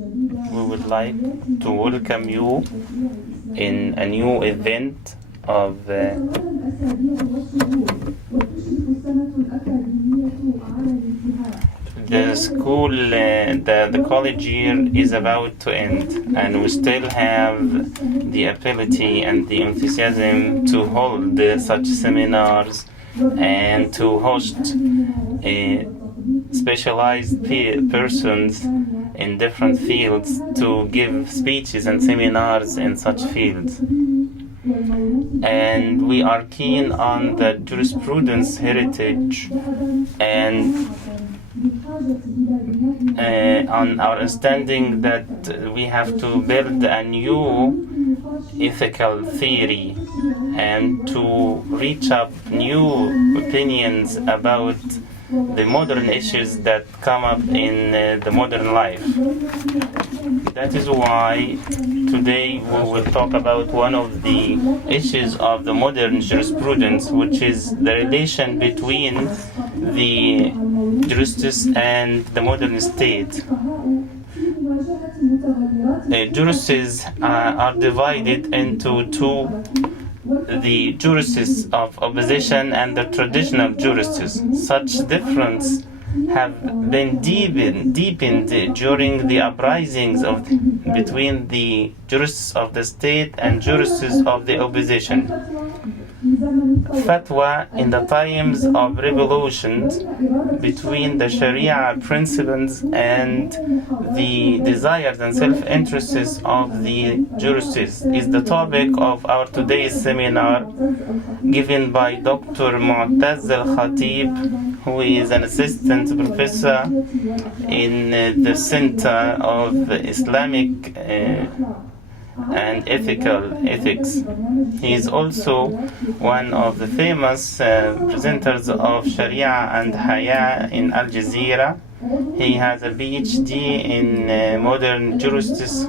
we would like to welcome you in a new event of the school. The college year is about to end, and we still have the ability and the enthusiasm to hold such seminars and to host specialized persons in different fields to give speeches and seminars in such fields. And we are keen on the jurisprudence heritage and on our understanding that we have to build a new ethical theory and to reach up new opinions about the modern issues that come up in the modern life. That is why today we will talk about one of the issues of the modern jurisprudence, which is the relation between the justice and the modern state. Jurists are divided into two: the jurists of opposition and the traditional jurists. Such difference have been deepened during the uprisings between the jurists of the state and jurists of the opposition. Fatwa in the times of revolutions between the Sharia principles and the desires and self-interests of the jurists is the topic of our today's seminar, given by Dr. Mu'taz al-Khatib, who is an assistant professor in the Center of Islamic and Ethics. He is also one of the famous presenters of Sharia and Haya in Al Jazeera. He has a PhD in modern jurisprudence.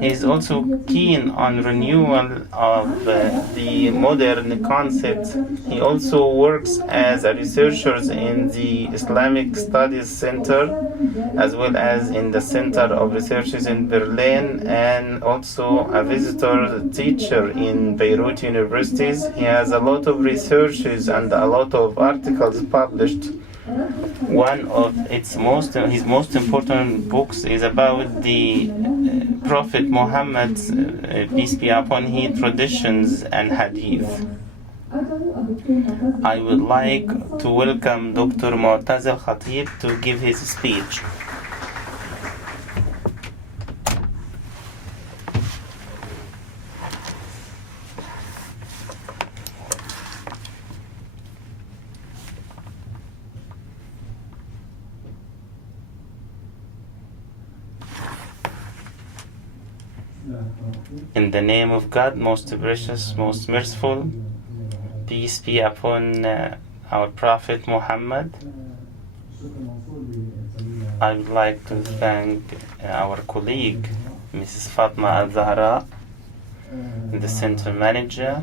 He is also keen on renewal of the modern concepts. He also works as a researcher in the Islamic Studies Center, as well as in the Center of Researches in Berlin, and also a visitor teacher in Beirut universities. He has a lot of researches and a lot of articles published. One of his most important books is about the Prophet Muhammad, peace be upon him, traditions and hadith. I would like to welcome Dr. Mu'taz al-Khatib to give his speech. In the name of God, most gracious, most merciful, peace be upon our Prophet Muhammad. I would like to thank our colleague, Mrs. Fatma Al-Zahra, the center manager,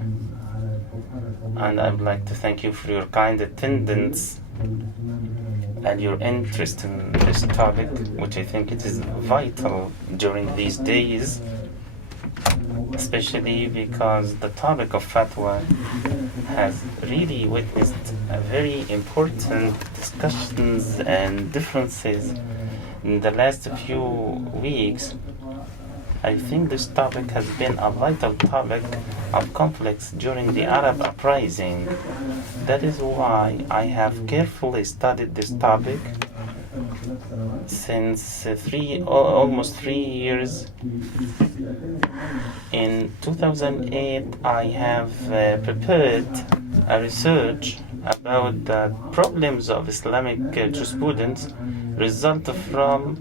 and I would like to thank you for your kind attendance and your interest in this topic, which I think it is vital during these days, especially because the topic of fatwa has really witnessed a very important discussions and differences in the last few weeks. I think this topic has been a vital topic of conflicts during the Arab uprising. That is why I have carefully studied this topic since almost 3 years. In 2008, I have prepared a research about the problems of Islamic jurisprudence result from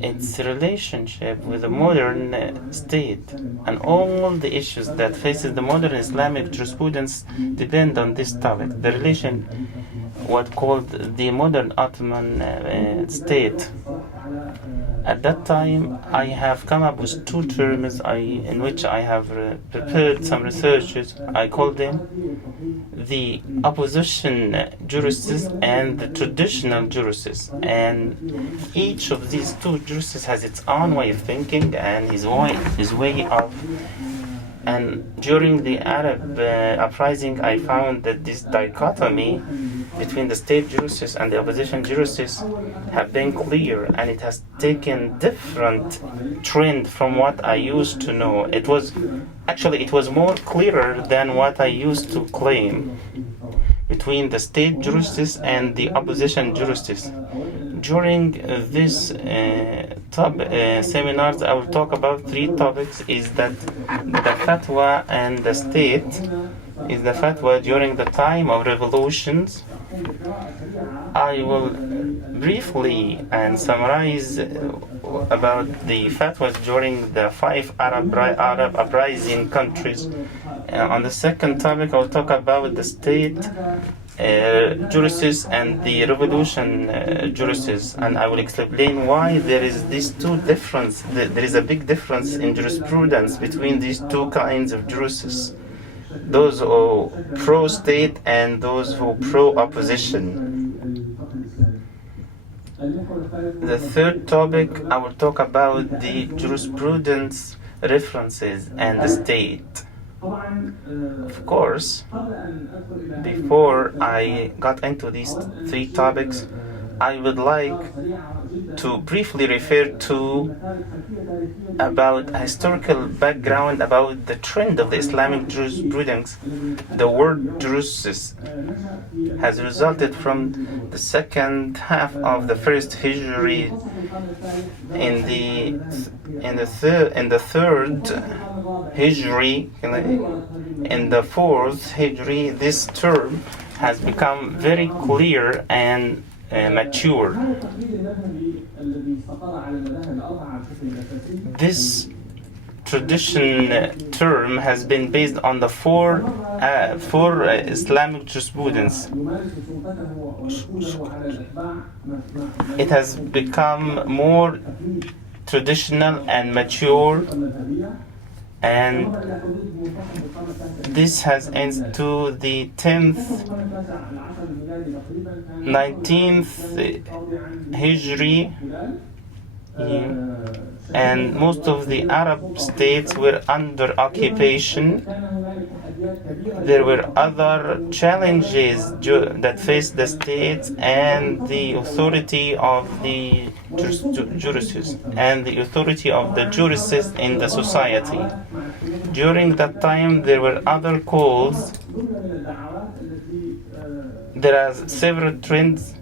its relationship with the modern state, and all the issues that faces the modern Islamic jurisprudence depend on this topic, the relation what called the modern Ottoman state At that time, I have come up with two terms in which I have prepared some researches. I call them the opposition jurists and the traditional jurists. And each of these two jurists has its own way of thinking and his way of. And during the Arab uprising, I found that this dichotomy between the state jurists and the opposition jurists have been clear, and it has taken different trend from what I used to know. It was more clearer than what I used to claim between the state jurists and the opposition jurists. During this seminars, I will talk about three topics: is that the fatwa and the state, is the fatwa during the time of revolutions. I will briefly and summarize about the fatwas during the 5 Arab uprising countries. On the second topic, I will talk about the state jurists and the revolution jurists, and I will explain why there is these two difference. There is a big difference in jurisprudence between these two kinds of jurists, those who pro-state and those who pro-opposition. The third topic, I will talk about the jurisprudence references and the state. Of course, before I got into these three topics, I would like to briefly refer to about historical background about the trend of the Islamic jurisprudence. The word jurisprudence has resulted from the second half of the first Hijri. In the third Hijri, in the fourth Hijri, this term has become very clear and mature. This tradition term has been based on the four Islamic jurisprudence. It has become more traditional and mature, and this has ended to the 10th, 19th Hijri year, and most of the Arab states were under occupation. There were other challenges that faced the states and the authority of the jurists and the authority of the jurists in the society. During that time, there were other calls. There are several trends.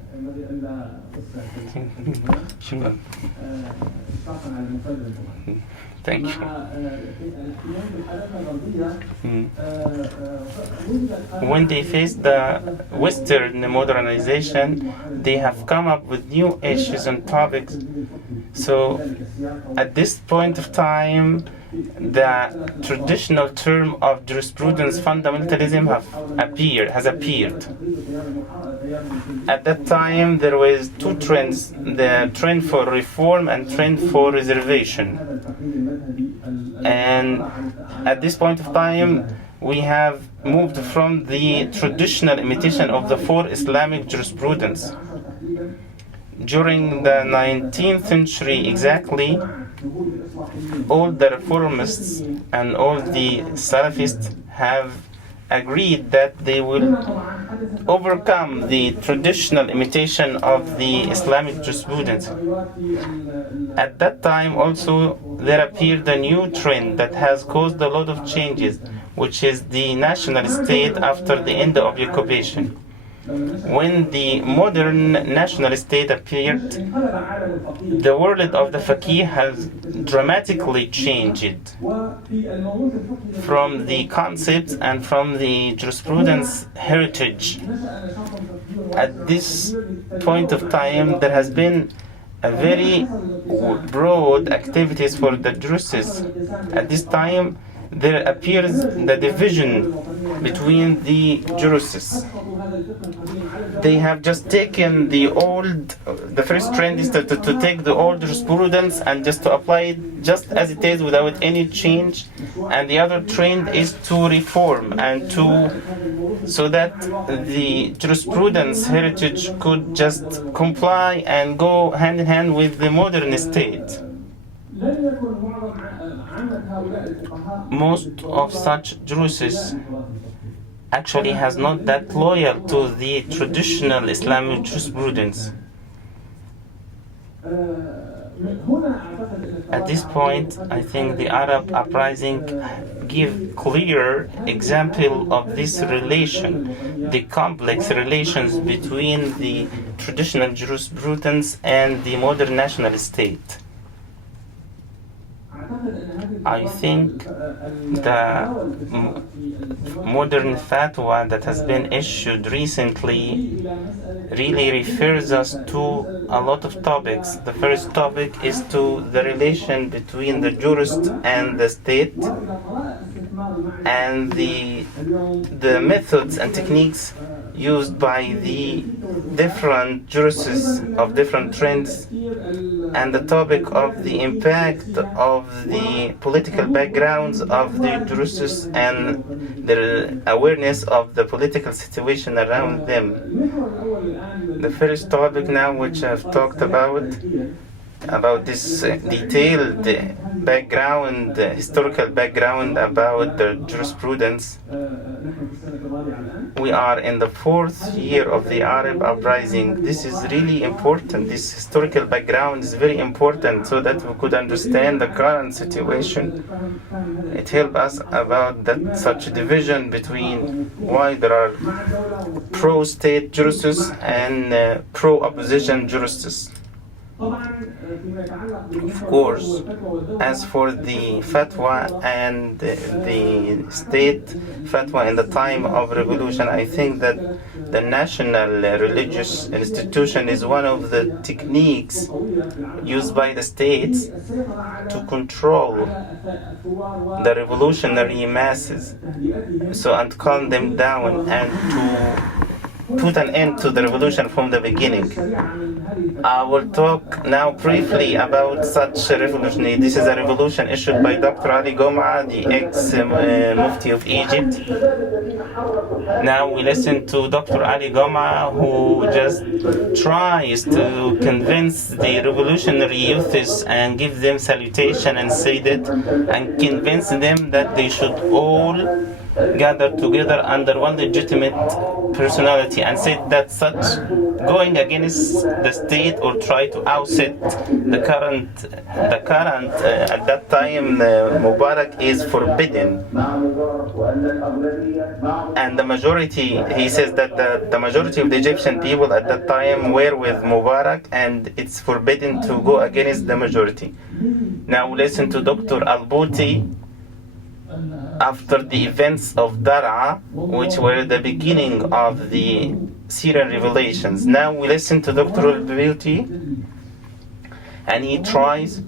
Thank you. When they face the Western modernization, they have come up with new issues and topics. So at this point of time, the traditional term of jurisprudence fundamentalism has appeared. At that time, there was two trends: the trend for reform and trend for reservation. And at this point of time, we have moved from the traditional imitation of the four Islamic jurisprudence. During the 19th century exactly, all the reformists and all the Salafists have agreed that they will overcome the traditional imitation of the Islamic jurisprudence. At that time also there appeared a new trend that has caused a lot of changes, which is the national state after the end of the occupation. When the modern national state appeared, the world of the faqih has dramatically changed from the concepts and from the jurisprudence heritage. At this point of time, there has been a very broad activities for the jurists. At this time, there appears the division between the jurists. they have just taken the first trend is to take the old jurisprudence and just to apply it just as it is without any change, and the other trend is to reform and so that the jurisprudence heritage could just comply and go hand in hand with the modern state. Most of such jurists actually has not that loyal to the traditional Islamic jurisprudence. At this point, I think the Arab uprising give clear example of this relation, the complex relations between the traditional jurisprudence and the modern national state. I think the modern fatwa that has been issued recently really refers us to a lot of topics. The first topic is to the relation between the jurist and the state, and the methods and techniques used by the different jurists of different trends, and the topic of the impact of the political backgrounds of the jurists and their awareness of the political situation around them. The first topic now, which I've talked about this detailed background, historical background about the jurisprudence. We are in the 4th year of the Arab uprising. This is really important. This historical background is very important so that we could understand the current situation. It helps us about that such division between why there are pro-state jurists and pro-opposition jurists. Of course, as for the fatwa and the state fatwa in the time of revolution, I think that the national religious institution is one of the techniques used by the states to control the revolutionary masses, and calm them down and to put an end to the revolution from the beginning. I will talk now briefly about such a revolution. This is a revolution issued by Dr. Ali Goma, the ex-Mufti of Egypt. Now we listen to Dr. Ali Goma, who just tries to convince the revolutionary youths and give them salutation and say that, and convince them that they should all gather together under one legitimate personality, and said that such going against the state or try to ousted the current at that time Mubarak is forbidden. And the majority, he says that the majority of the Egyptian people at that time were with Mubarak, and it's forbidden to go against the majority. Now listen to Dr. Al-Bouti after the events of Dar'a, which were the beginning of the Syrian revelations. Now we listen to Dr. Al-Bouti, and he tries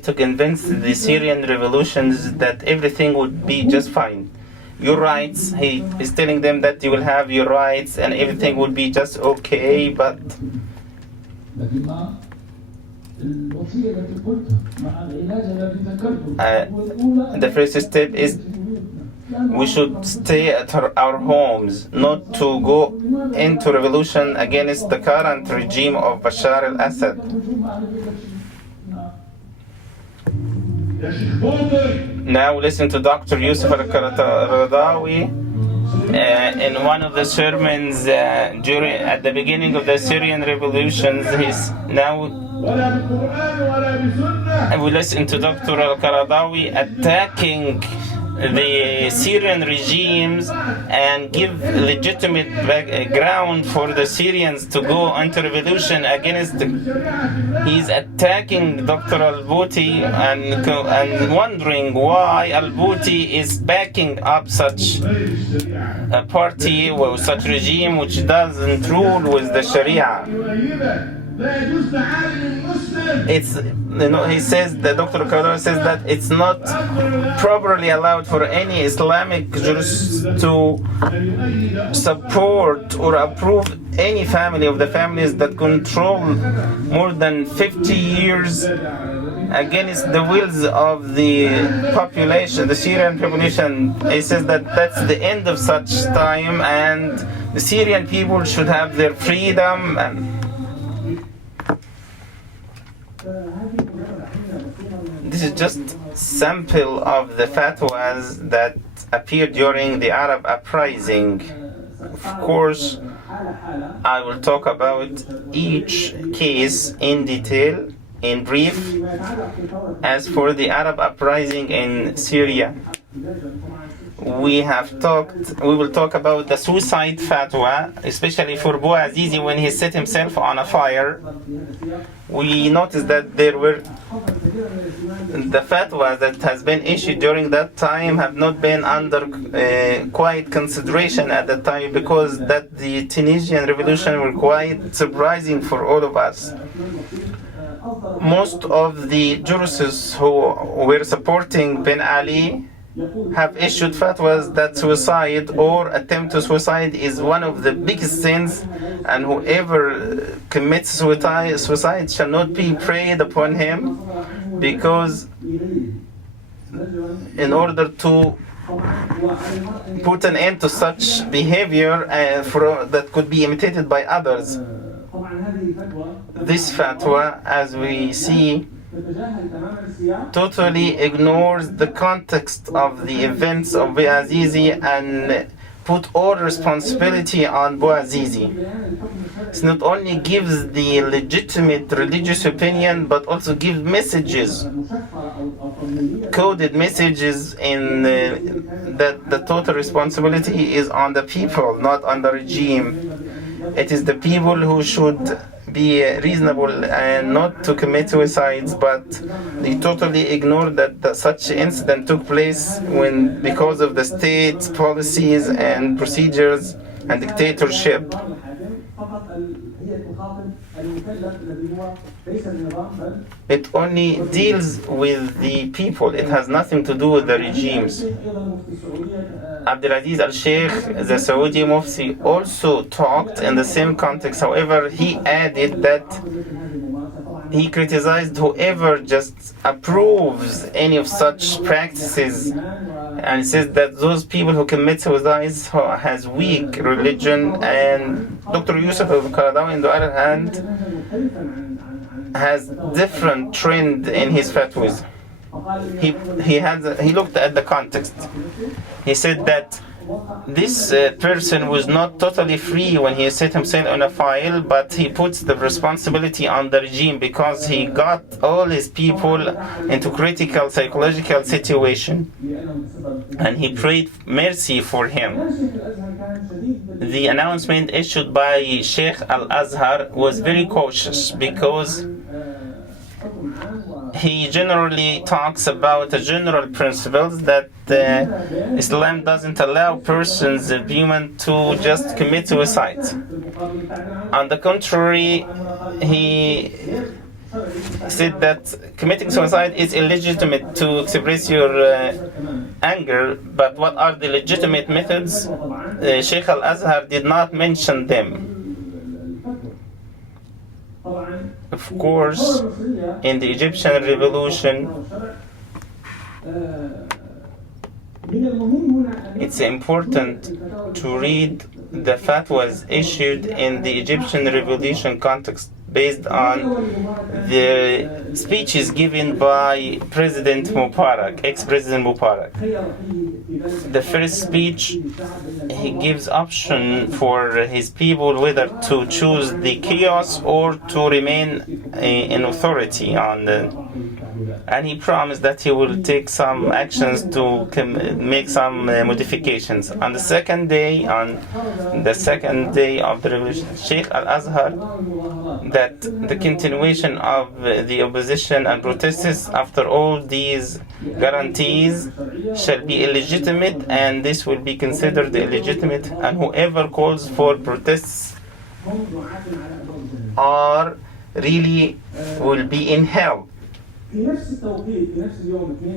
to convince the Syrian revolutions that everything would be just fine. Your rights, he is telling them that you will have your rights and everything would be just okay, but the first step is we should stay at our homes, not to go into revolution against the current regime of Bashar al-Assad. Now listen to Dr. Yusuf al-Qaradawi in one of the sermons at the beginning of the Syrian revolutions. And we listen to Dr. al-Qaradawi attacking the Syrian regimes and give legitimate ground for the Syrians to go into revolution against he's attacking Dr. Al-Bouti and wondering why Al-Bouti is backing up such a party or such regime which doesn't rule with the Sharia. it's, he says, the Dr. Kadar says that it's not properly allowed for any Islamic jurist to support or approve any family of the families that control more than 50 years against the wills of the population, the Syrian population. He says that that's the end of such time, and the Syrian people should have their freedom. And this is just sample of the fatwas that appeared during the Arab uprising. Of course, I will talk about each case in detail, in brief. As for the Arab uprising in Syria, we will talk about the suicide fatwa, especially for Bouazizi when he set himself on a fire. We noticed that there were the fatwas that has been issued during that time have not been under quite consideration at that time, because that the Tunisian revolution were quite surprising for all of us. Most of the jurists who were supporting Ben Ali have issued fatwas that suicide or attempt to suicide is one of the biggest sins, and whoever commits suicide shall not be preyed upon him, because in order to put an end to such behavior that could be imitated by others, this fatwa, as we see, totally ignores the context of the events of Bouazizi and put all responsibility on Bouazizi. It not only gives the legitimate religious opinion, but also gives messages, coded messages, in that the total responsibility is on the people, not on the regime. It is the people who should be reasonable and not to commit suicides, but they totally ignore that such incident took place because of the state's policies and procedures and dictatorship. It only deals with the people. It has nothing to do with the regimes. Abdulaziz al-Sheikh, the Saudi Mufti, also talked in the same context. However, he added that he criticized whoever just approves any of such practices, and says that those people who commit suicide has weak religion. And Dr. Yusuf al-Qaradawi, on the other hand, has different trend in his fatwas. He looked at the context. He said that this person was not totally free when he set himself on a file, but he puts the responsibility on the regime because he got all his people into critical psychological situation, and he prayed mercy for him. The announcement issued by Sheikh Al-Azhar was very cautious, because he generally talks about the general principles that Islam doesn't allow persons of human to just commit suicide. On the contrary, he said that committing suicide is illegitimate to express your anger, but what are the legitimate methods? Sheikh Al-Azhar did not mention them. Of course, in the Egyptian revolution, it's important to read the fatwas issued in the Egyptian revolution context based on the speeches given by President Mubarak, ex-President Mubarak. The first speech, he gives option for his people whether to choose the chaos or to remain in authority and he promised that he will take some actions to make some modifications. On the second day of the revolution, Sheikh Al-Azhar, that the continuation of the opposition and protests after all these guarantees shall be illegitimate, and this will be considered illegitimate, and whoever calls for protests are really will be in hell.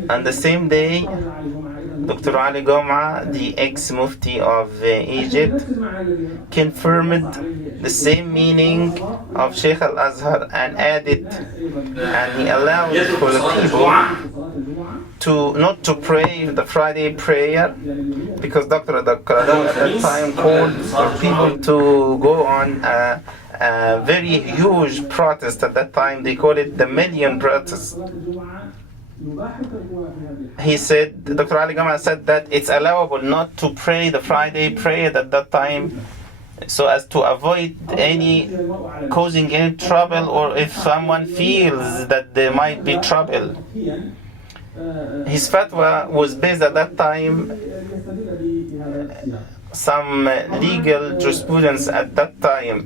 On the same day, Dr. Ali Goma, the ex-Mufti of Egypt, confirmed the same meaning of Sheikh al-Azhar and added, and he allowed for the people to not to pray the Friday prayer, because Dr. Al-Qaradawi at that time called for people to go on a very huge protest. At that time they called it the million protest. He said, Dr. Ali Gama said that it's allowable not to pray the Friday prayer at that time, so as to avoid causing any trouble, or if someone feels that there might be trouble. His fatwa was based at that time some legal jurisprudence at that time.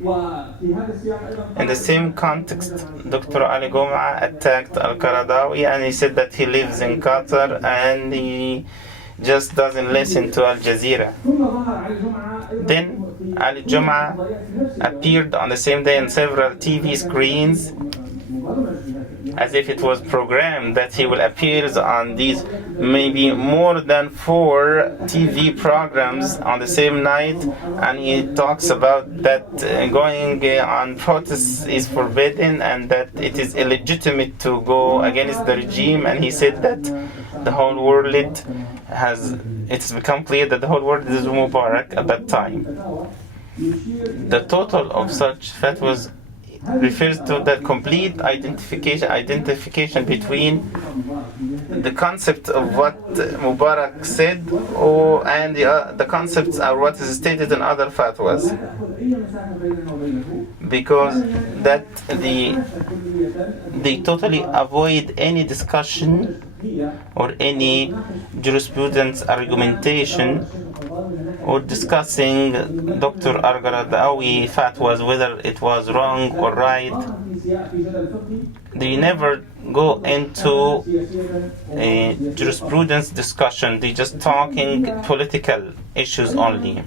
In the same context, Dr. Ali Goma attacked Al-Qaradawi, and he said that he lives in Qatar and he just doesn't listen to Al Jazeera. Then Ali Jum'a appeared on the same day on several TV screens, as if it was programmed that he will appear on these maybe more than 4 TV programs on the same night, and he talks about that going on protests is forbidden and that it is illegitimate to go against the regime. And he said that the whole world it's become clear that the whole world is Mubarak at that time. The total of such fatwas refers to the complete identification between the concept of what Mubarak said and the concepts are what is stated in other fatwas, because that they totally avoid any discussion or any jurisprudence argumentation or discussing Dr. Al-Qaradawi fatwas, whether it was wrong or right. They never go into a jurisprudence discussion. They just talking political issues only.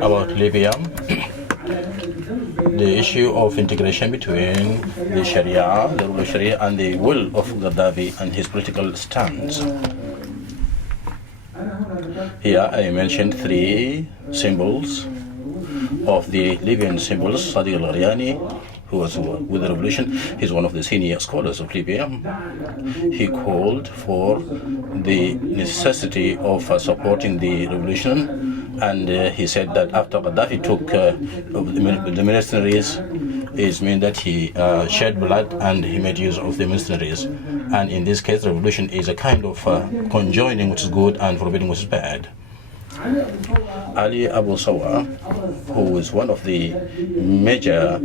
About Libya, the issue of integration between the Sharia, the rule of Sharia, and the will of Gaddafi and his political stance. Here I mentioned 3 symbols of the Libyan symbols. Sadiq al-Gharyani, who was with the revolution, he's one of the senior scholars of Libya. He called for the necessity of supporting the revolution, and he said that after Gaddafi took the mercenaries, it means that he shed blood and he made use of the mercenaries. And in this case, the revolution is a kind of conjoining which is good and forbidding which is bad. Ali Abu Sawa, who is one of the major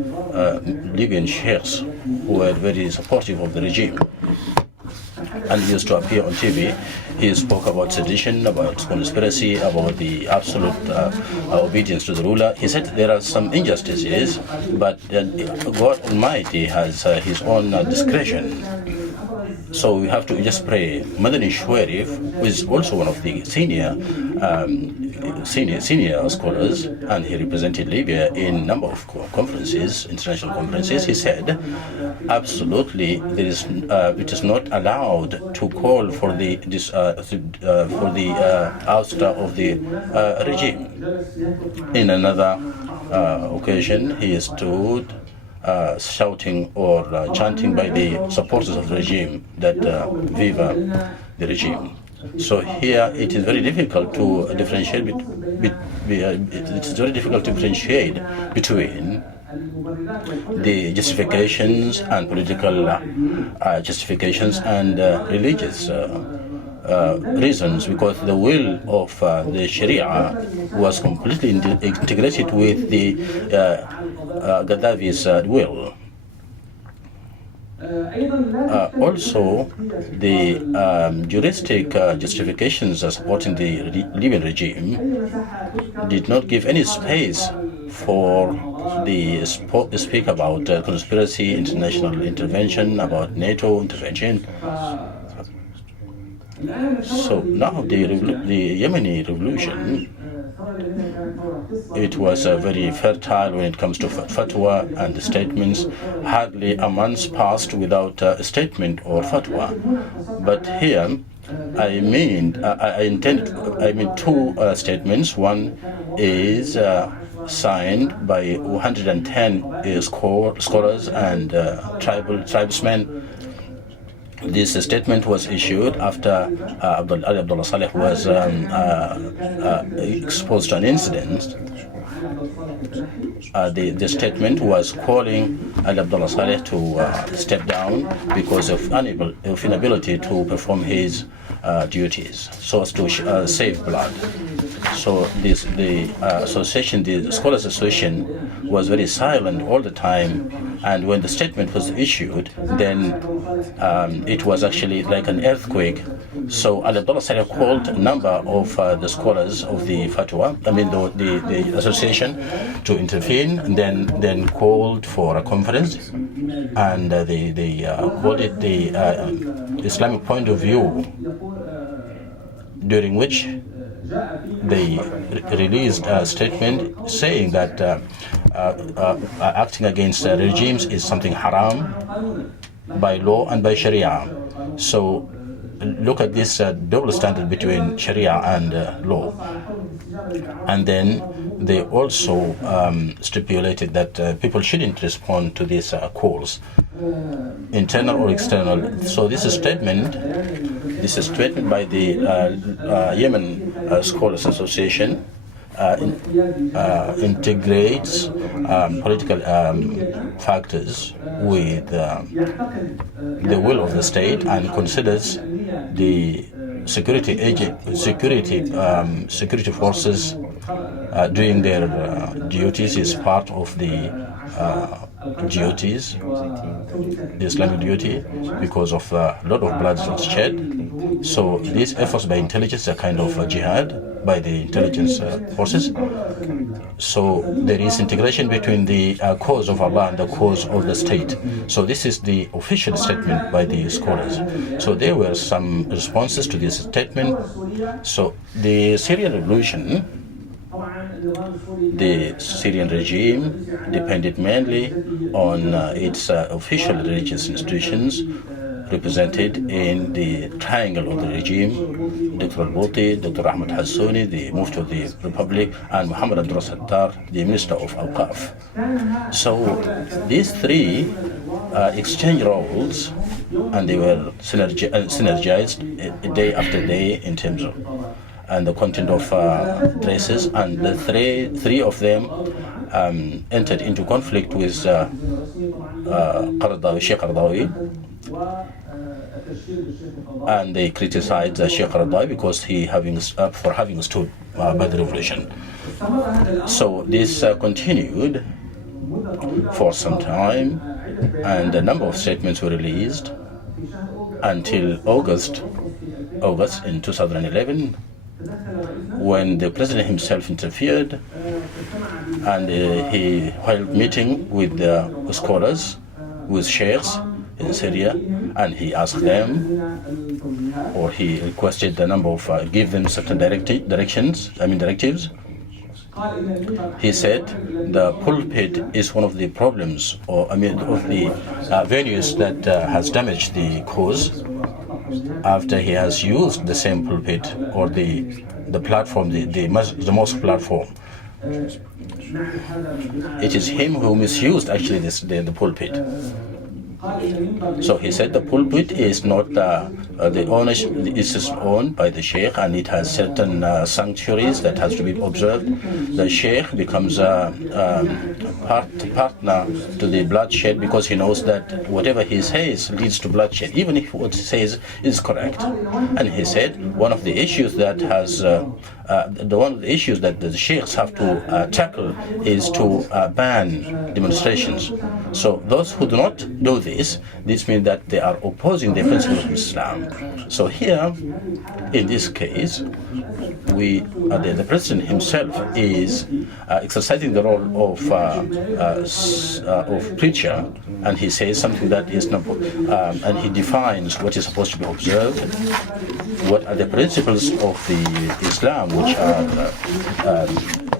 Libyan sheikhs who were very supportive of the regime and used to appear on TV, he spoke about sedition, about conspiracy, about the absolute obedience to the ruler. He said there are some injustices, but God Almighty has his own discretion. So we have to just pray. Madani Shwarif, who is also one of the senior scholars, and he represented Libya in a number of conferences, international conferences, he said, absolutely, it is not allowed to call for the ouster of the regime. In another occasion, he stood shouting or chanting by the supporters of the regime that viva the regime. So here it is very difficult to differentiate between the justifications and political justifications and religious reasons, because the will of the Sharia was completely integrated with the Gaddafi's will. Also, the juristic justifications supporting the Libyan regime did not give any space for the speak about conspiracy, international intervention, about NATO intervention. So now the Yemeni revolution, it was very fertile when it comes to fatwa and the statements. Hardly a month passed without a statement or fatwa. But here, I mean two statements. One is signed by 110 scholars and tribesmen. This statement was issued after Ali Abdullah Saleh was exposed to an incident. The statement was calling Ali Abdullah Saleh to step down because of inability to perform his duties, so as to save blood. So the Scholars Association was very silent all the time, and when the statement was issued, then it was actually like an earthquake. So Ali Abdullah Saleh called a number of the scholars of the Fatwa, the association, to intervene, and then called for a conference, and they called it the Islamic point of view, during which they released a statement saying that acting against regimes is something haram by law and by Sharia. So look at this double standard between Sharia and law. And then they also stipulated that people shouldn't respond to these calls, internal or external. So this is a statement by the Yemen Scholars Association integrates political factors with the will of the state, and considers the security forces doing their duties is part of the duties, the Islamic duty, because of a lot of blood was shed. So these efforts by intelligence are kind of jihad by the intelligence forces. So there is integration between the cause of Allah and the cause of the state. So this is the official statement by the scholars. So there were some responses to this statement. So the Syrian revolution, the Syrian regime depended mainly on its official religious institutions represented in the triangle of the regime: Dr. al-Bouti, Dr. Ahmed Hassouni, the Mufti of the Republic, and Muhammad Abdul Sattar, the Minister of Awqaf. So these three exchanged roles, and they were synergized day after day in terms of and the content of traces, and the three of them entered into conflict with Sheikh Qaradawi, and they criticized Sheikh Qaradawi because he having stood by the revolution. So this continued for some time, and a number of statements were released until August in 2011, when the president himself interfered, and he held meeting with the scholars, with sheikhs in Syria, and he asked them, or he requested the number of give them certain directives. He said the pulpit is one of the problems, of the venues that has damaged the cause. After he has used the same pulpit or the platform, the mosque platform, it is him who misused actually the pulpit. So he said the pulpit is not the ownership, it is owned by the sheikh, and it has certain sanctuaries that has to be observed. The sheikh becomes a partner to the bloodshed, because he knows that whatever he says leads to bloodshed, even if what he says is correct. And he said one of the issues that has one of the issues that the sheikhs have to tackle is to ban demonstrations. So those who do not do this means that they are opposing the principles of Islam. So here, in this case, the president himself is exercising the role of preacher, and he says something that is not, and he defines what is supposed to be observed, what are the principles of the Islam which are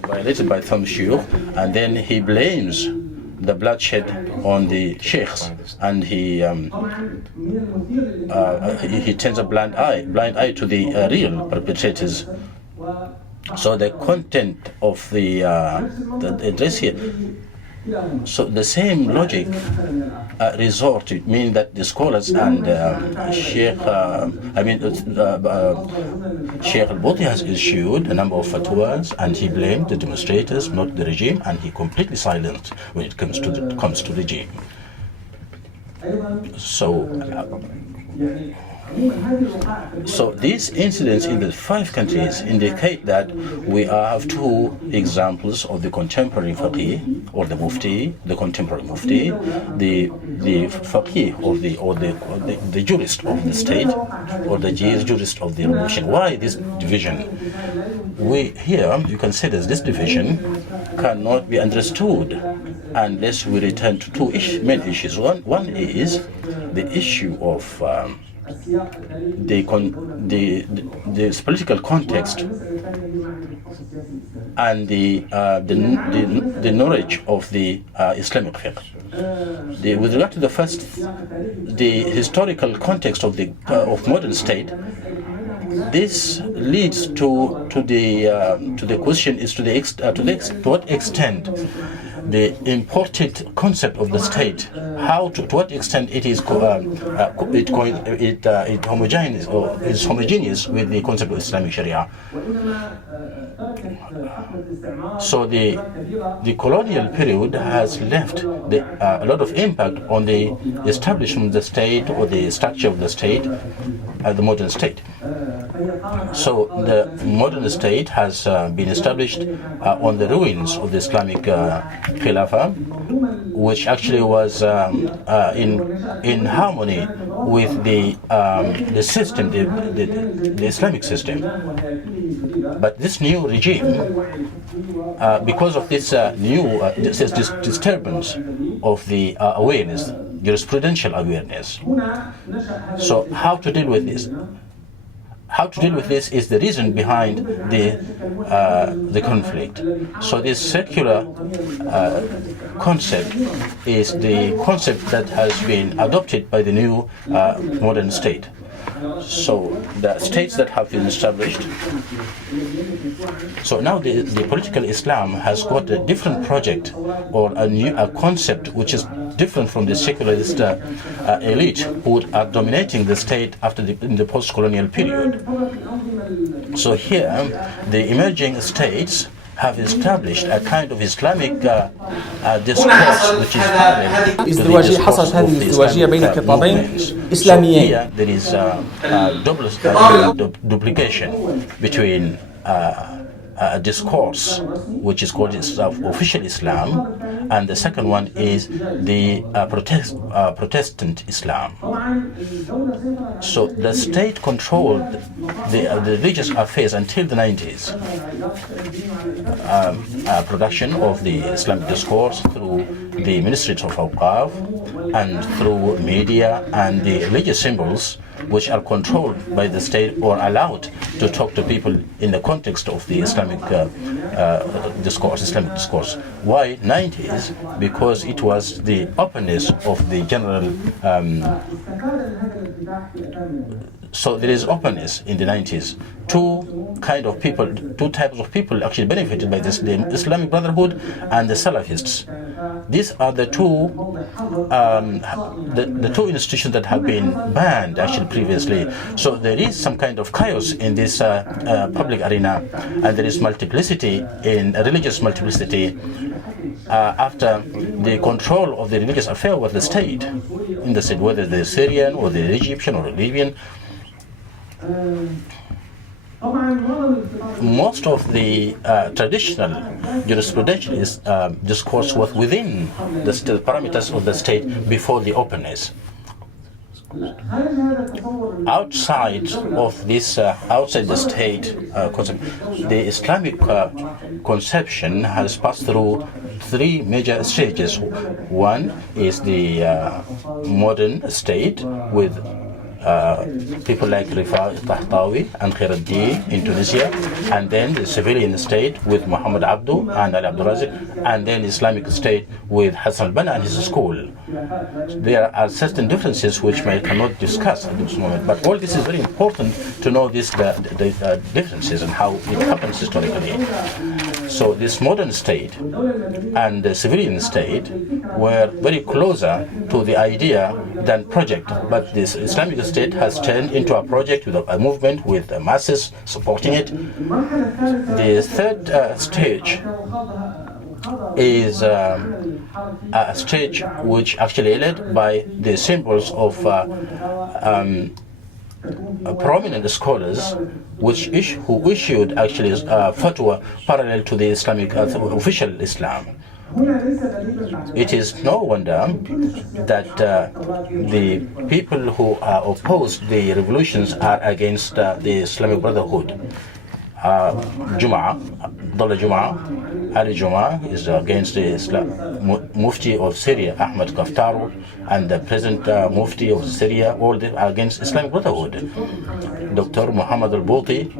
violated by some shuyukh, and then he blames the bloodshed on the sheikhs, and he turns a blind eye to the real perpetrators. So the content of the address here, so the same logic resort to mean that the scholars and Sheikh al-Bouti has issued a number of fatwas, and he blamed the demonstrators, not the regime, and he completely silenced when it comes to regime. So these incidents in the 5 countries indicate that we have 2 examples of the contemporary faqih, or the mufti, the contemporary mufti, the faqih, or the jurist of the state, or the jurist of the revolution. Why this division? Here you can say that this division cannot be understood unless we return to 2 main issues. One is the issue of the political context and the knowledge of the Islamic fiqh. With regard to the first, the historical context of modern state, this leads to the question is to what extent the imported concept of the state, to what extent it is homogeneous or is homogeneous with the concept of Islamic Sharia. So the colonial period has left a lot of impact on the establishment of the state, or the structure of the state, the modern state. So the modern state has been established on the ruins of the Islamic Khilafah, which actually was in harmony with the system, the Islamic system. But this new regime, because of this this disturbance of the awareness, jurisprudential awareness. So how to deal with this? How to deal with this is the reason behind the conflict. So this secular concept is the concept that has been adopted by the new modern state. So the states that have been established. So now the political Islam has got a different project, or a concept which is different from the secularist elite who are dominating the state in the post-colonial period. So here, the emerging states have established a kind of Islamic discourse which is parallel to the discourse of the Islamic movements. So here there is duplication between a discourse which is called official Islam, and the second one is the Protestant Islam. So the state controlled the religious affairs until the 90s. Production of the Islamic discourse through the Ministry of Awqaf and through media and the religious symbols, which are controlled by the state or allowed to talk to people in the context of the Islamic Islamic discourse. Why 90s? Because it was the openness of the general. So there is openness in the 90s. Two types of people actually benefited by this: the Islamic Brotherhood and the Salafists. These are the two institutions that have been banned actually previously. So there is some kind of chaos in this public arena, and there is multiplicity in religious multiplicity after the control of the religious affair with the state, in the state, whether the Syrian or the Egyptian or the Libyan. most of the traditional jurisprudential discourse was within the parameters of the state before the openness. Outside of this, outside the state concept, the Islamic conception has passed through three major stages. One is the modern state with people like Rifa Tahtawi and Khairuddin in Tunisia, and then the civilian state with Muhammad Abdu and Ali Abdul Razik, and then the Islamic state with Hassan al-Banna and his school. There are certain differences which we cannot discuss at this moment, but all this is very important to know the differences and how it happens historically. So this modern state and the civilian state were very closer to the idea than project, but this Islamic state has turned into a project with a movement with the masses supporting it. The third stage is a stage which actually led by the symbols of prominent scholars who issued actually fatwa parallel to the Islamic official Islam. It is no wonder that the people who opposed the revolutions are against the Islamic Brotherhood. Abdullah Jum'ah, Ali Jum'ah is against the Mufti of Syria, Ahmed Kaftaru, and the present Mufti of Syria, all are against Islamic Brotherhood. Dr. Muhammad al-Bouti,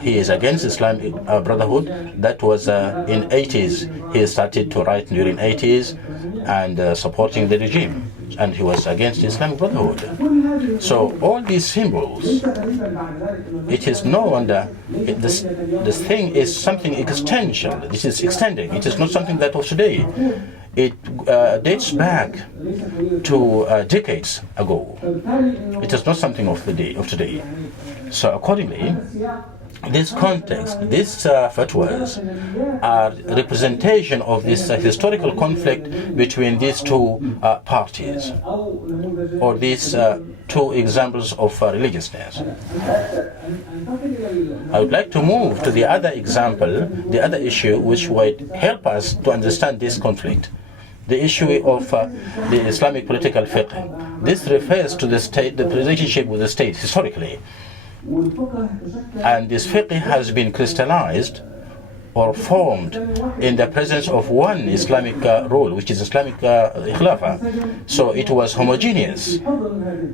he is against Islamic Brotherhood. That was in 80s. He started to write during 80s and supporting the regime, and he was against Islamic Brotherhood. So all these symbols, it is no wonder this thing is something existential. This is extending. It is not something that of today. It dates back to decades ago. It is not something of today. So accordingly, this context, these fatwas are representation of this historical conflict between these two parties, or these two examples of religiousness. I would like to move to the other example, the other issue which would help us to understand this conflict. The issue of the Islamic political fiqh. This refers to the state, the relationship with the state historically. And this fiqh has been crystallized or formed in the presence of one Islamic rule, which is Islamic Khilafah. So it was homogeneous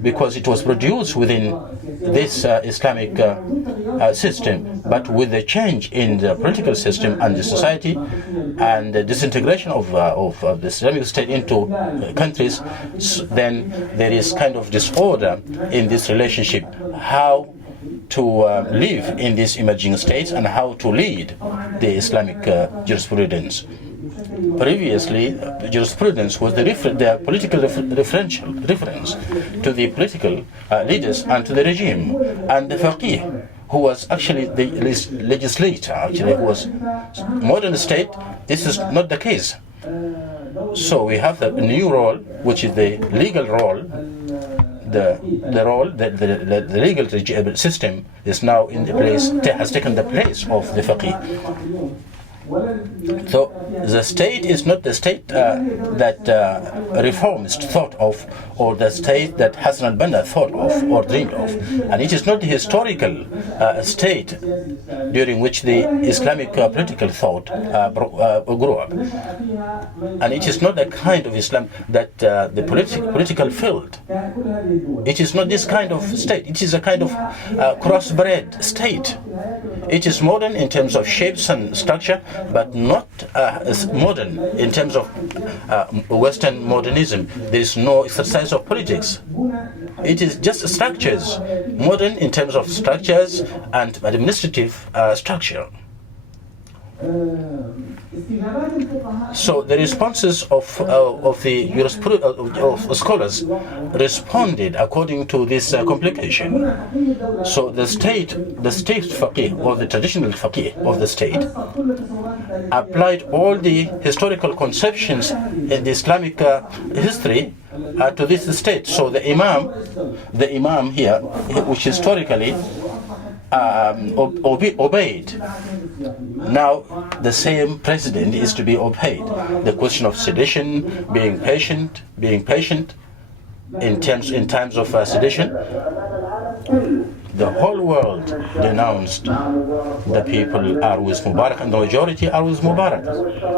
because it was produced within this Islamic system, but with the change in the political system and the society and the disintegration of the Islamic State into countries, then there is kind of disorder in this relationship. How to live in these emerging states and how to lead the Islamic jurisprudence. Previously, jurisprudence was the political reference to the political leaders and to the regime, and the faqih, who was actually the legislator, who was modern state. This is not the case. So we have the new role, which is the legal role. The legal system is now in the place, has taken the place of the faqih. So the state is not the state that reformists thought of, or the state that Hassan al-Banna thought of or dreamed of, and it is not the historical state during which the Islamic political thought grew up, and it is not the kind of Islam that the political field. It is not this kind of state. It is a kind of crossbred state. It is modern in terms of shapes and structure, but not modern in terms of Western modernism. There is no exercise of politics. It is just structures, modern in terms of structures and administrative structure. So the responses of scholars responded according to this complication. So the state faqih, or the traditional faqih of the state, applied all the historical conceptions in the Islamic history to this state. So the imam here, which historically obeyed. Now the same president is to be obeyed. The question of sedition, being patient in times of sedition. The whole world denounced the people are with Mubarak, and the majority are with Mubarak.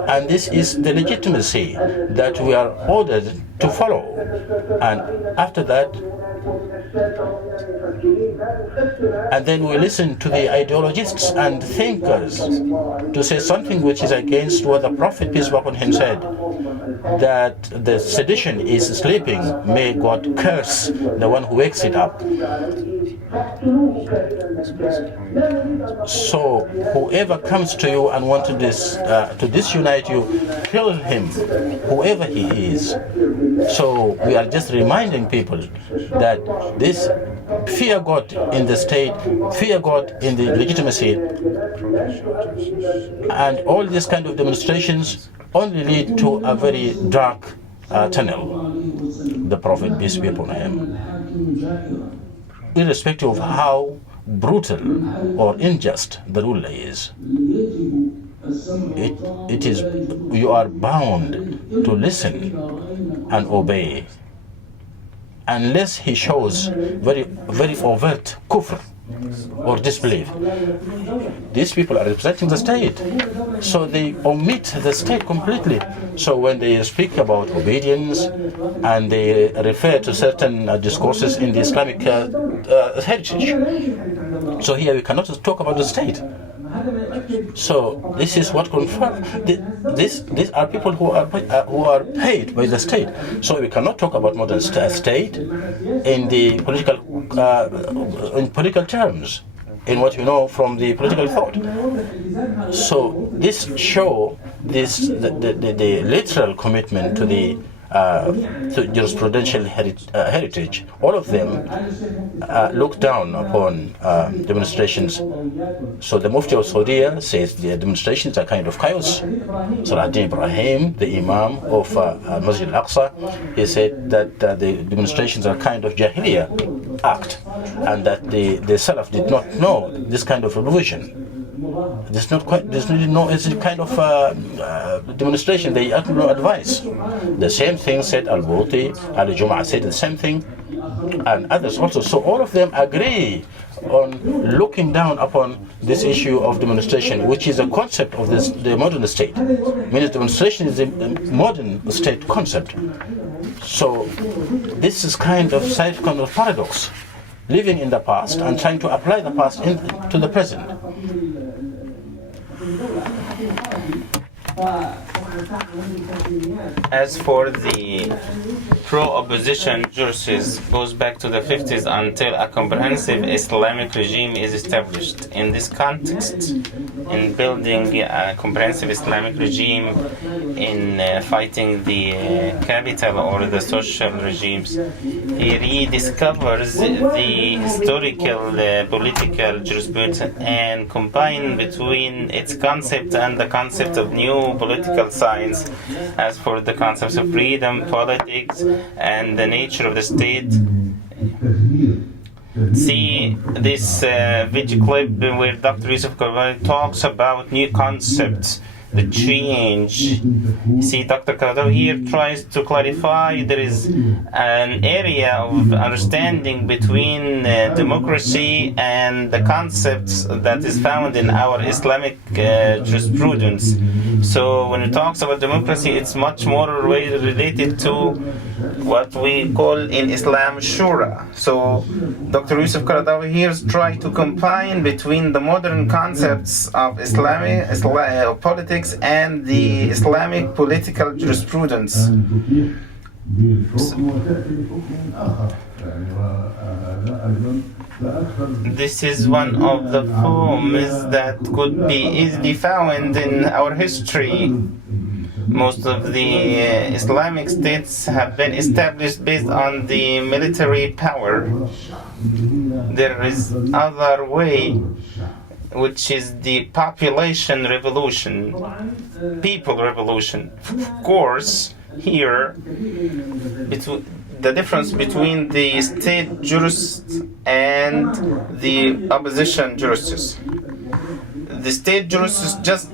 And this is the legitimacy that we are ordered to follow. And after that, and then we listen to the ideologists and thinkers to say something which is against what the Prophet, peace be upon him, said, that the sedition is sleeping. May God curse the one who wakes it up. So whoever comes to you and wants to disunite you, kill him, whoever he is. So we are just reminding people that this fear God in the state, fear God in the legitimacy, and all these kind of demonstrations only lead to a very dark tunnel. The Prophet, peace be upon him, irrespective of how brutal or unjust the ruler is, it is, you are bound to listen and obey, unless he shows very overt kufr or disbelief. These people are representing the state, so they omit the state completely. So when they speak about obedience and they refer to certain discourses in the Islamic heritage, so here we cannot talk about the state. So this is what confirms. These are people who are paid by the state. So we cannot talk about modern state in the political terms, in what we know from the political thought. So this show the literal commitment to the to jurisprudential heritage. All of them look down upon demonstrations. So the Mufti of Saudi says the demonstrations are kind of chaos. Salahuddin Ibrahim, the Imam of Masjid Al-Aqsa, he said that the demonstrations are kind of Jahiliyyah act, and that the Salaf did not know this kind of revolution. There's really no kind of demonstration. They had no advice. The same thing said Al-Bouti, Al-Jum'ah said the same thing, and others also. So all of them agree on looking down upon this issue of demonstration, which is a concept of the modern state. Meaning demonstration is a modern state concept. So this is kind of paradox, living in the past and trying to apply the past to the present. As for the pro-opposition jurists, goes back to the 50s until a comprehensive Islamic regime is established. In this context, in building a comprehensive Islamic regime, in fighting the capital or the social regimes, he rediscovers the historical political jurisprudence and combine between its concept and the concept of new political science. As for the concepts of freedom, politics, and the nature of the state, see this video clip where Dr. Yusuf Qaradawi talks about new concepts, the change. See, Dr. Qaradawi here tries to clarify there is an area of understanding between democracy and the concepts that is found in our Islamic jurisprudence. So when he talks about democracy, it's much more related to what we call in Islam Shura. So Dr. Yusuf Qaradawi here tries to combine between the modern concepts of Islamic politics and the Islamic political jurisprudence. This is one of the forms that could be easily found in our history. Most of the Islamic states have been established based on the military power. There is other way, which is the population revolution, people revolution. Of course, here the difference between the state jurists and the opposition jurists. The state jurists just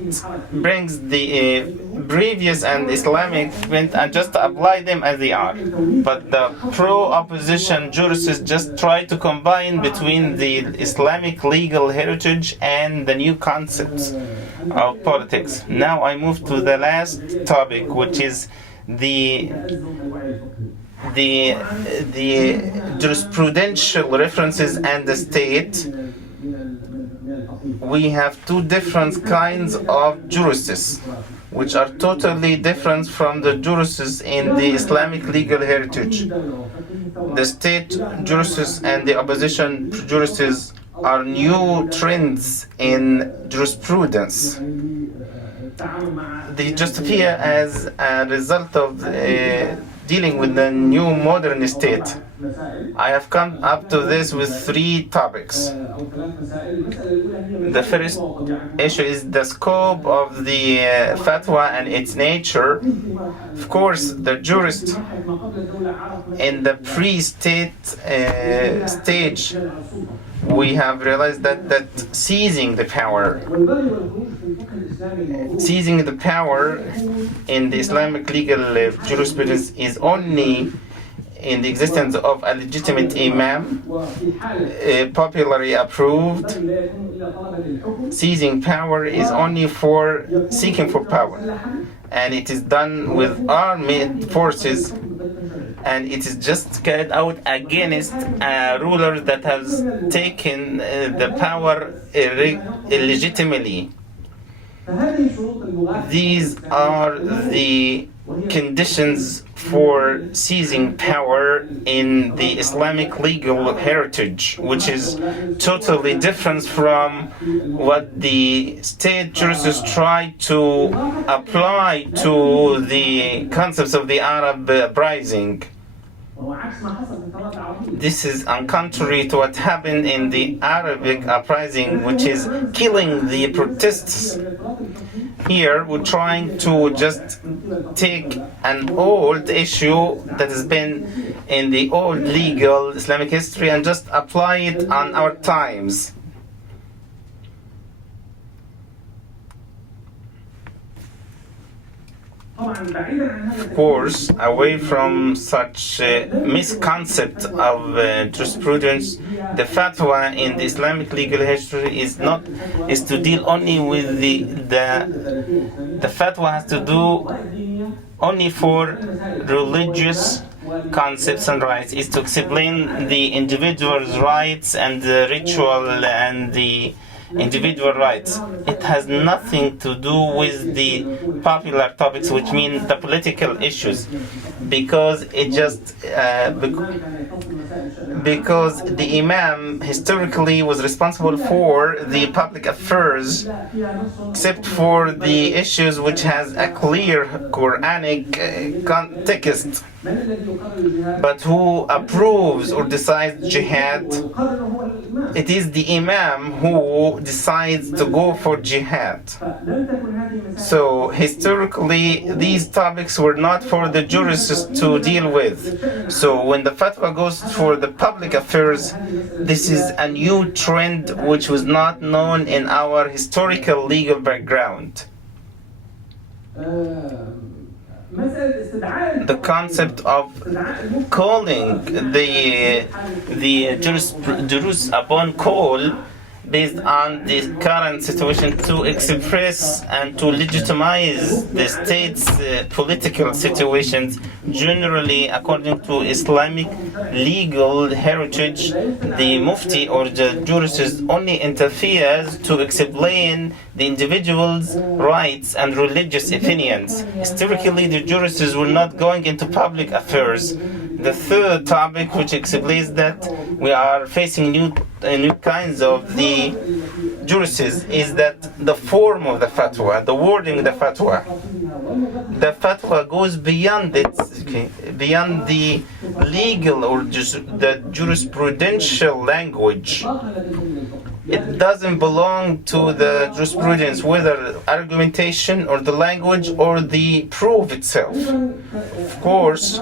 brings the previous and Islamic event and just apply them as they are. But the pro-opposition jurists just try to combine between the Islamic legal heritage and the new concepts of politics. Now I move to the last topic, which is the jurisprudential references and the state. We have two different kinds of jurists, which are totally different from the jurists in the Islamic legal heritage. The state jurists and the opposition jurists are new trends in jurisprudence. They just appear as a result of dealing with the new modern state. I have come up to this with three topics. The first issue is the scope of the fatwa and its nature. Of course, the jurist in the pre-state stage, we have realized that seizing the power in the Islamic legal jurisprudence is only in the existence of a legitimate imam, popularly approved. Seizing power is only for seeking for power, and it is done with armed forces, and it is just carried out against a ruler that has taken the power illegitimately. These are the conditions for seizing power in the Islamic legal heritage, which is totally different from what the state jurists try to apply to the concepts of the Arab uprising. This is contrary to what happened in the Arabic uprising, which is killing the protests. Here we're trying to just take an old issue that has been in the old legal Islamic history and just apply it on our times. Of course, away from such misconcept of jurisprudence, the fatwa in the Islamic legal history is to deal only with the fatwa has to do only for religious concepts and rights, is to explain the individual's rights and the ritual and the individual rights. It has nothing to do with the popular topics, which mean the political issues, because it just because the imam historically was responsible for the public affairs, except for the issues which has a clear Quranic context. But who approves or decides jihad? It is the imam who decides to go for jihad. So historically, these topics were not for the jurists to deal with. So when the fatwa goes for the public affairs, this is a new trend which was not known in our historical legal background. The concept of calling the jurist upon call based on the current situation to express and to legitimize the state's political situations. Generally, according to Islamic legal heritage, the Mufti or the jurist only interferes to explain the individual's rights and religious opinions. Historically, the jurists were not going into public affairs. The third topic, which explains that we are facing new kinds of the jurists, is that the form of the fatwa, the wording of the fatwa. The fatwa goes beyond it, beyond the legal or just the jurisprudential language. it doesn't belong to the jurisprudence, whether argumentation or the language or the proof itself. Of course,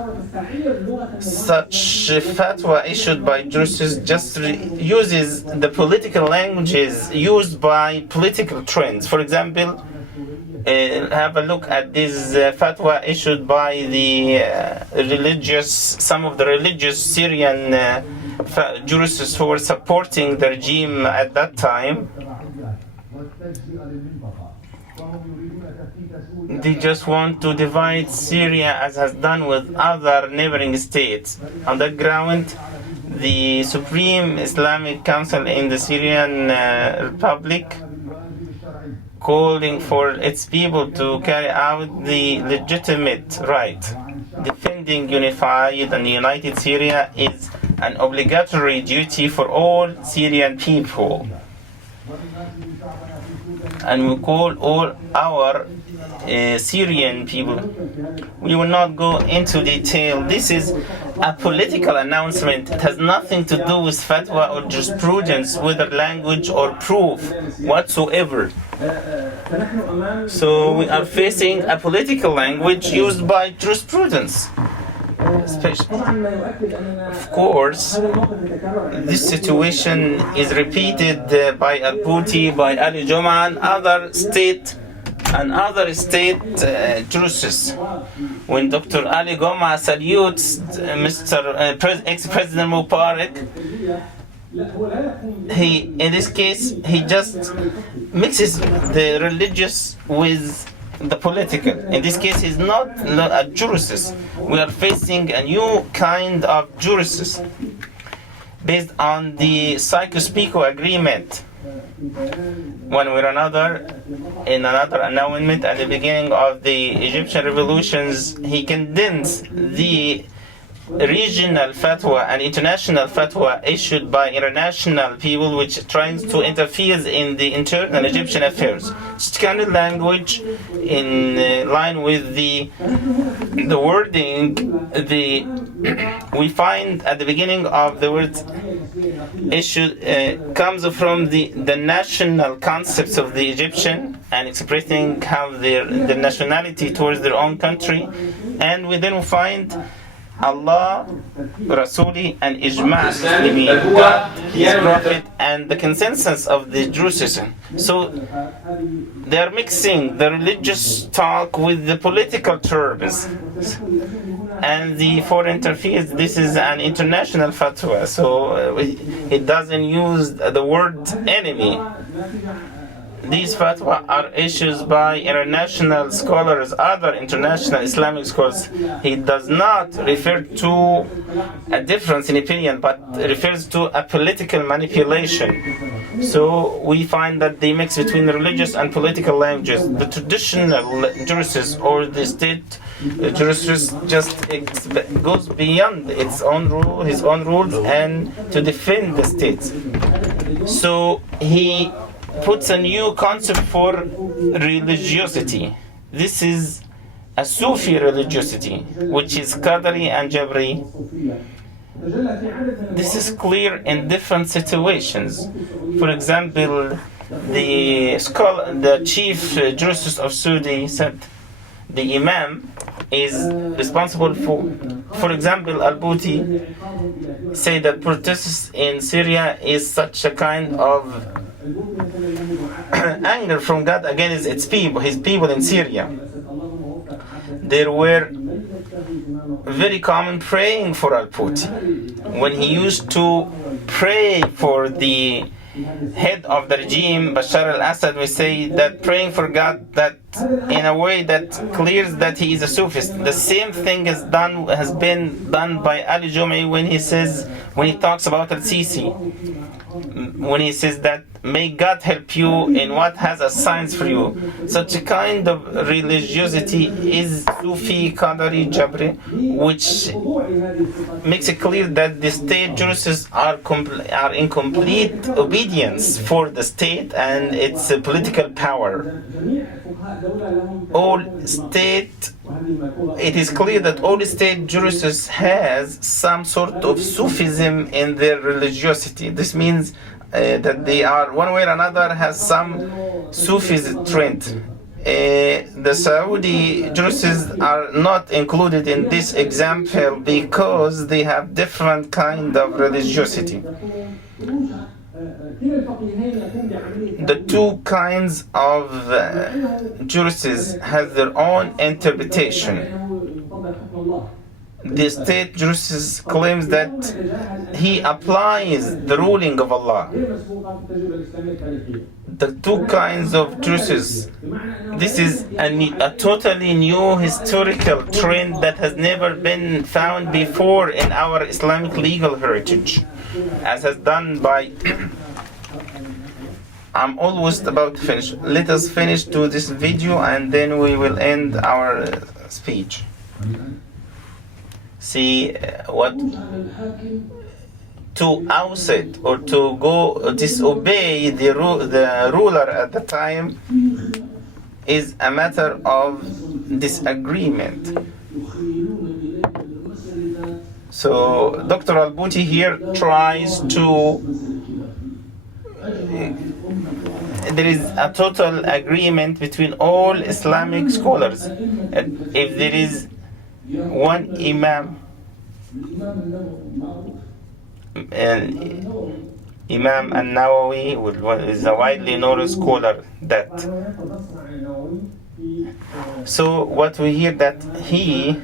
such fatwa issued by jurists just uses the political languages used by political trends. For example, have a look at this fatwa issued by the some of the religious Syrian jurists who were supporting the regime at that time. They just want to divide Syria as has done with other neighboring states. On that ground, the Supreme Islamic Council in the Syrian Republic calling for its people to carry out the legitimate right. Defending unified and united Syria is an obligatory duty for all Syrian people. And we call all our Syrian people. We will not go into detail. This is a political announcement. It has nothing to do with fatwa or jurisprudence, whether language or proof whatsoever. So we are facing a political language used by jurisprudence. Of course, this situation is repeated by Al-Bouti, by Ali Juma, and other state jurists. When Dr. Ali Goma salutes Mr. ex-President Mubarak, in this case, he just mixes the religious with the political. In this case, he's not a jurist. We are facing a new kind of jurist based on the Psycho-Speaker agreement. One way or another, in another announcement at the beginning of the Egyptian revolutions, he condemns the regional fatwa and international fatwa issued by international people which tries to interfere in the internal Egyptian affairs. It's kind of language in line with the wording we find at the beginning of the word issued comes from the national concepts of the Egyptian and expressing how their nationality towards their own country, and we then find Allah, Rasuli, and Ijma' Muslimin, God, His Prophet, and the consensus of the Jerusalem. So they are mixing the religious talk with the political terms, and the foreign interference. This is an international fatwa, so it doesn't use the word enemy. These fatwa are issued by international scholars, other international Islamic scholars. He does not refer to a difference in opinion, but refers to a political manipulation. So we find that they mix between religious and political languages. The traditional jurists or the state jurists just goes beyond its own rule, his own rules, and to defend the state. So he puts a new concept for religiosity. This is a Sufi religiosity, which is Qadari and Jabri. This is clear in different situations. For example, the chief jurist of Saudi said the Imam is responsible for example, Al-Bouti say that protests in Syria is such a kind of anger from God against its people, his people in Syria. There were very common praying for Al-Bouti. When he used to pray for the head of the regime, Bashar al-Assad, we say that praying for God that in a way that clears that he is a Sufist. The same thing has been done by Ali Jum'i when he talks about Al-Sisi, when he says that may God help you in what has a science for you. Such a kind of religiosity is Sufi, Qadari, Jabri, which makes it clear that the state jurists are in complete obedience for the state and its political power. It is clear that all state jurists has some sort of Sufism in their religiosity. This means that they are one way or another has some Sufis trend. The Saudi Druses are not included in this example because they have different kind of religiosity. The two kinds of Druses have their own interpretation. The state Druses claims that he applies the ruling of Allah. The two kinds of Druses, this is a totally new historical trend that has never been found before in our Islamic legal heritage, as has done by I'm almost about to finish. Let us finish to this video and then we will end our speech. See what to oust or to go disobey the ruler at the time is a matter of disagreement. So Dr. Al-Bouti here tries to there is a total agreement between all Islamic scholars. If there is one Imam, Imam An-Nawawi is a widely known scholar that. So what we hear that he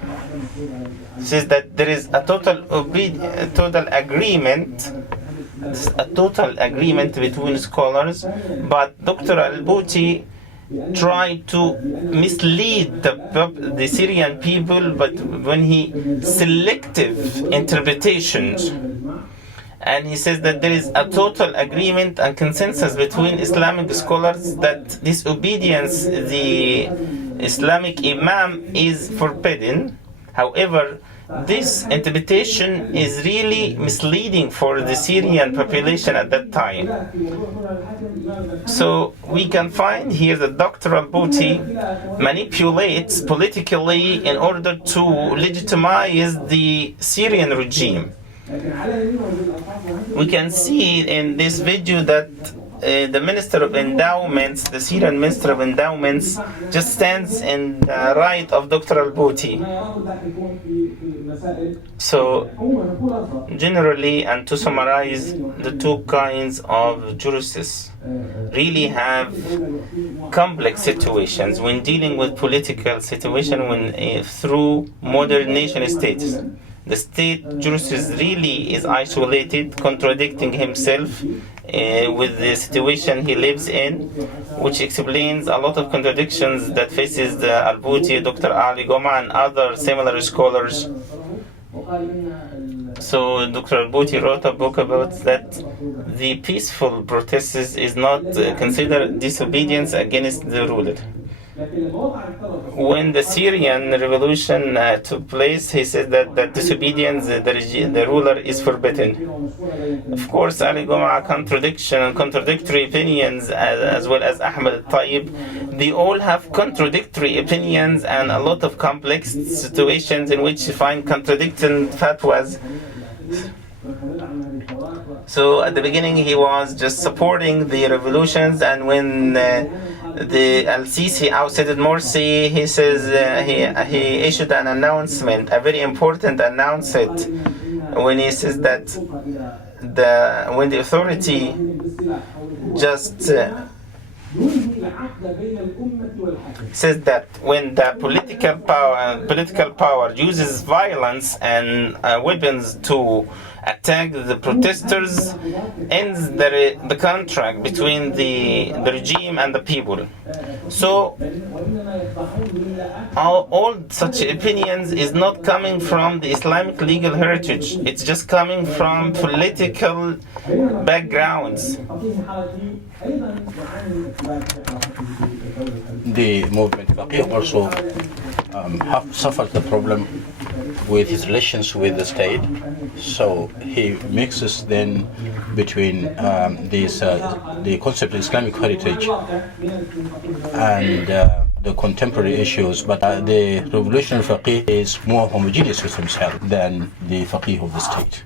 says that there is a total agreement between scholars, but Dr. Al-Bouti tried to mislead the Syrian people, but when he selective interpretations, and he says that there is a total agreement and consensus between Islamic scholars that disobedience the Islamic Imam is forbidden. However, this interpretation is really misleading for the Syrian population at that time. So we can find here that Dr. Al-Bouti manipulates politically in order to legitimize the Syrian regime. We can see in this video that the Minister of Endowments, the Syrian Minister of Endowments, just stands in the right of Dr. Al-Bouti. So, generally, and to summarize, the two kinds of jurists really have complex situations when dealing with political situation through modern nation states. The state jurist really is isolated, contradicting himself with the situation he lives in, which explains a lot of contradictions that faces the Al-Bouti, Dr. Ali Goma, and other similar scholars. So Dr. Al-Bouti wrote a book about that the peaceful protests is not considered disobedience against the ruler. When the Syrian revolution took place, he said that disobedience, the ruler is forbidden. Of course, Ali Goma contradiction and contradictory opinions, as well as Ahmed al-Tayyib, they all have contradictory opinions and a lot of complex situations in which you find contradicting fatwas. So at the beginning he was just supporting the revolutions, and when the Al-Sisi ousted Morsi, he says he issued an announcement, a very important announcement, when he says that when the authority just says that when the political power uses violence and weapons to attack the protesters, ends the contract between the regime and the people. So all such opinions is not coming from the Islamic legal heritage. It's just coming from political backgrounds. The movement Faqih also have suffered the problem with his relations with the state, so he mixes then between the concept of Islamic heritage and the contemporary issues, but the revolutionary Faqih is more homogeneous with himself than the Faqih of the state.